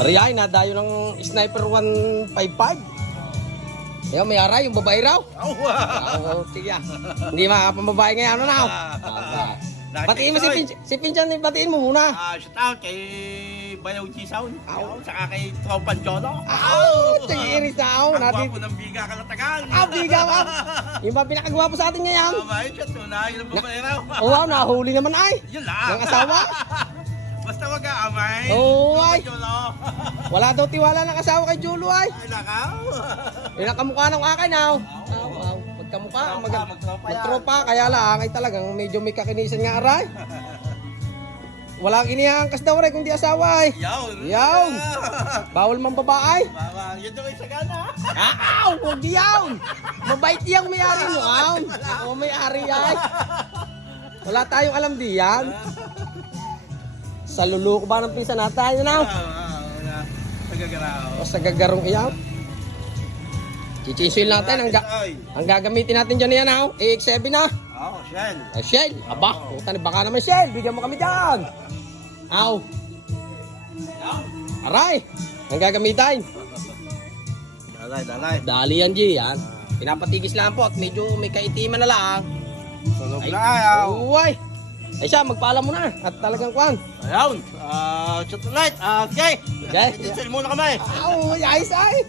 Riyay, nadayo ng Sniper 155. Ayaw, may aray, yung babae raw. Oo, sige. Hindi makapambabae ngayon, ano na? Batiin mo si Pinchan, batiin mo muna. Shout out kay Bayaw Chisaw. Saka kay Tropan Cholo. Tigiri sao. Ang gwapo ng biga kalatagan. Biga ka. Yung ba pinakagwapo sa atin ngayon? Abay, shot mo na. Yun ang babae raw. Wow, nahuli naman ay. Yun lang. Ng asawa. Basta wag ka amay. Oo, ay. Cholo. Wala daw tiwala ng asawa kay Julo ay. Ay, nakaw. Yung kamukha ng akin now. Magkamukha, magtropa. Kaya lang ay talagang medyo may kakinisan nga aray. Walang iniangkas daw rin kung di asawa ay. Yawn. Bawal mang babae. Yun daw ay sagana. Huwag yawn. Mabait diyang may-ari mo. Ako may-ari ay. Wala tayong alam diyan. Sa luluko ba ng pisa na tayo na? Sagagaraw. O sa gagarong iyaw. Chichinsil natin. Ang gagamitin natin dyan yan ha. AX7 na. Shell. Shell. Aba, puta ni baka naman Shell. Bigyan mo kami dyan. Aray. Ang gagamitin. Dalay. Dali yan G. Yan. Pinapatigis lang po at medyo may kaitiman na lang. Sunog na ayaw. Uy. Ay siya, magpaalam mo na. At talagang kwan. Ayaw. Shot light. Okay. Okay. Sell muna kami. Ayos ay.